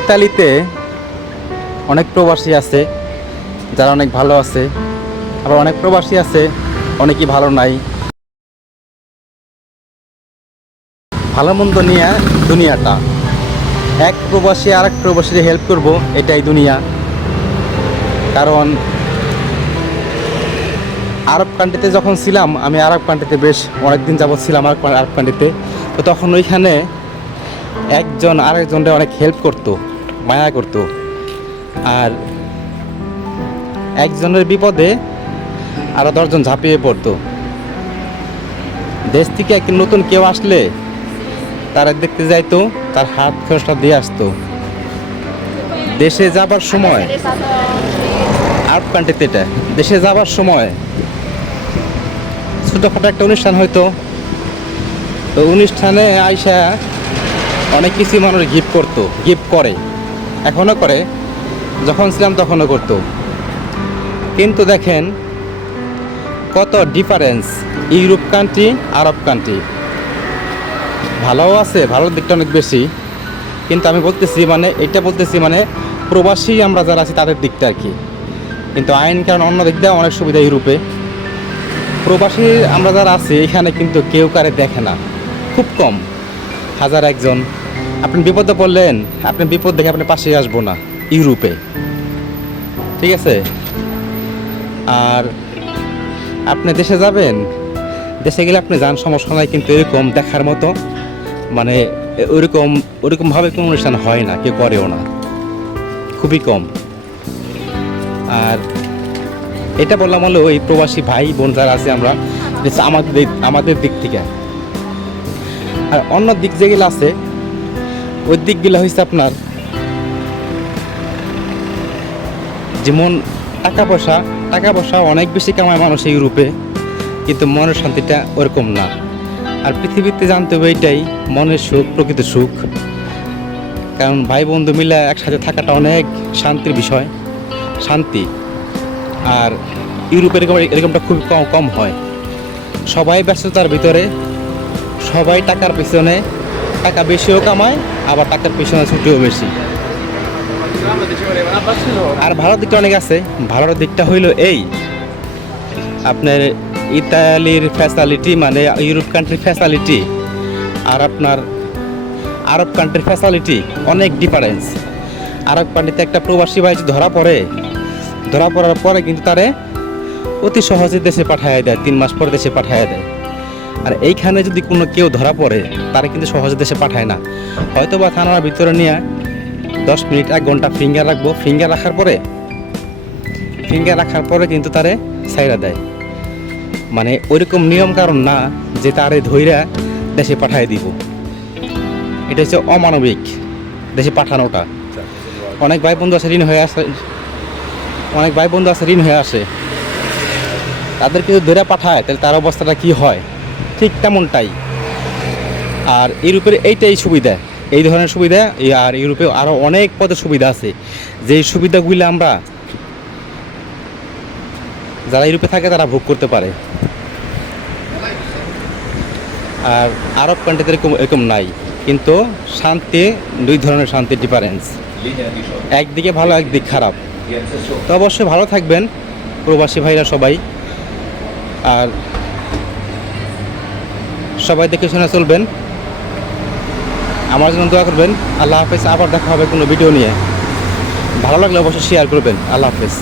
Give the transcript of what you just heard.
ইতালিতে অনেক প্রবাসী আছে, যারা অনেক ভালো আছে, আবার অনেক প্রবাসী আছে, অনেকই ভালো নাই। ভালো মন্দ নিয়ে দুনিয়াটা। এক প্রবাসী আর এক প্রবাসীর হেল্প করব, এটাই দুনিয়া। কারণ আরব কান্ট্রিতে যখন ছিলাম, আমি আরব কান্ট্রিতে বেশ অনেকদিন যাবৎ ছিলাম আরব কান্ট্রিতে তো তখন ওইখানে একজন আরেকজনকে অনেক হেল্প করতো, মায়া করতো। আর একজনের বিপদে আরও দশজন ঝাঁপিয়ে পড়তো। দেশ থেকে এক নতুন কেউ আসলে তারা দেখতে যাইতো, তার হাত খরচটা দিয়ে আসতো। দেশে যাবার সময় আরব কান্ট্রিতে এটা, দেশে যাবার সময় ছোটোখাটো একটা অনুষ্ঠান হয়তো তো অনুষ্ঠানে আইসা অনেক কিছু মানুষ গিফট করতো, গিফট করে এখনও করে, যখন ছিলাম তখনও করতো। কিন্তু দেখেন কত difference Europe country Arab country ভালোও আছে ভালোর দিকটা অনেক বেশি, কিন্তু আমি বলতেছি মানে এটা বলতেছি মানে প্রবাসী আমরা যারা আছি তাদের দিকটা আর কি। কিন্তু আইন কারণ অন্য দিক দিয়ে অনেক সুবিধা ইউরোপে। প্রবাসী আমরা যারা আছি, এখানে কিন্তু কেউ কারে দেখে না। খুব কম। হাজার একজন। আপনি বিপদে পড়লেন, আপনি বিপদ দেখে আপনি পাশে আসব না, ইউরোপে। ঠিক আছে? আর আপনি দেশে যাবেন? দেশে গেলে আপনি যান, সমস্যা নাই, কিন্তু এরকম দেখার মতো মানে ওইরকম ওরকমভাবে কোনো অনুষ্ঠান হয় না, কেউ করেও না। খুবই কম। আর এটা বললাম হলো ওই প্রবাসী ভাই, বোন যারা আছে আমরা আমাদের আমাদের দিক থেকে। আর অন্য দিক যেগুলো আছে, ওই দিকগুলো হয়েছে আপনার যেমন টাকা পয়সা টাকা পয়সা অনেক বেশি কামায় মানুষ ইউরোপে কিন্তু মনের শান্তিটা ওরকম না। আর পৃথিবীতে জানতে হবে এইটাই মনের সুখ, প্রকৃত সুখ। কারণ ভাই বন্ধু মিলে একসাথে থাকাটা অনেক শান্তির বিষয়, শান্তি। আর ইউরোপে এরকম এরকমটা খুব কম কম হয়। সবাই ব্যস্ততার ভিতরে সবাই টাকার পিছনে, টাকা বেশিও কামায়, আবার টাকার পিছনে ছুটিও বেশি। আর ভালো দিকটা অনেক আছে। ভালোর দিকটা হইল এই, আপনার ইতালির ফ্যাসিলিটি মানে ইউরোপ কান্ট্রির ফ্যাসিলিটি আর আপনার আরব কান্ট্রির ফ্যাসিলিটি অনেক ডিফারেন্স আরব কান্ট্রিতে একটা প্রবাসী ভাই ধরা পড়ে, ধরা পড়ার পরে কিন্তু তারে অতি সহজে দেশে পাঠায় দেয়, তিন মাস পরে দেশে পাঠায় দেয়। আর এইখানে যদি কোনো কেউ ধরা পড়ে, তারা কিন্তু সহজে দেশে পাঠায় না। হয়তো বা থানার ভিতরে নিয়ে দশ মিনিট, এক ঘণ্টা ফিঙ্গার রাখব। ফিঙ্গার রাখার পরে ফিঙ্গার রাখার পরে কিন্তু তারে সাইরা দেয়। মানে ওইরকম নিয়ম কারণ না যে তারে ধইরা দেশে পাঠায় দিব। এটা হচ্ছে অমানবিক দেশে পাঠানোটা। অনেক ভাই বন্ধু আছে, ঋণ হয়ে আসে অনেক ভাই বন্ধু আছে, ঋণ হয়ে আসে। তাদেরকে যদি ধরে পাঠায়, তাহলে তার অবস্থাটা কি হয়? ঠিক তেমনটাই। আর ইউরোপের এইটাই সুবিধা, এই ধরনের সুবিধা আর ইউরোপে আরও অনেক পদের সুবিধা আছে। যেই সুবিধাগুলি আমরা যারা ইউরোপে থাকে তারা ভোগ করতে পারে। আর আরব কান্ট্রিতে এরকম এরকম নাই। কিন্তু শান্তি, দুই ধরনের শান্তির ডিফারেন্স একদিকে ভালো, একদিক খারাপ। তো অবশ্যই ভালো থাকবেন প্রবাসী ভাইরা সবাই। আর সবাই দেখে শুনে চলবেন। আমার জন্য দোয়া করবেন। আল্লাহ হাফেজ, আবার দেখা হবে কোনো ভিডিও নিয়ে। ভালো লাগলে অবশ্যই শেয়ার করবেন। আল্লাহ হাফেজ।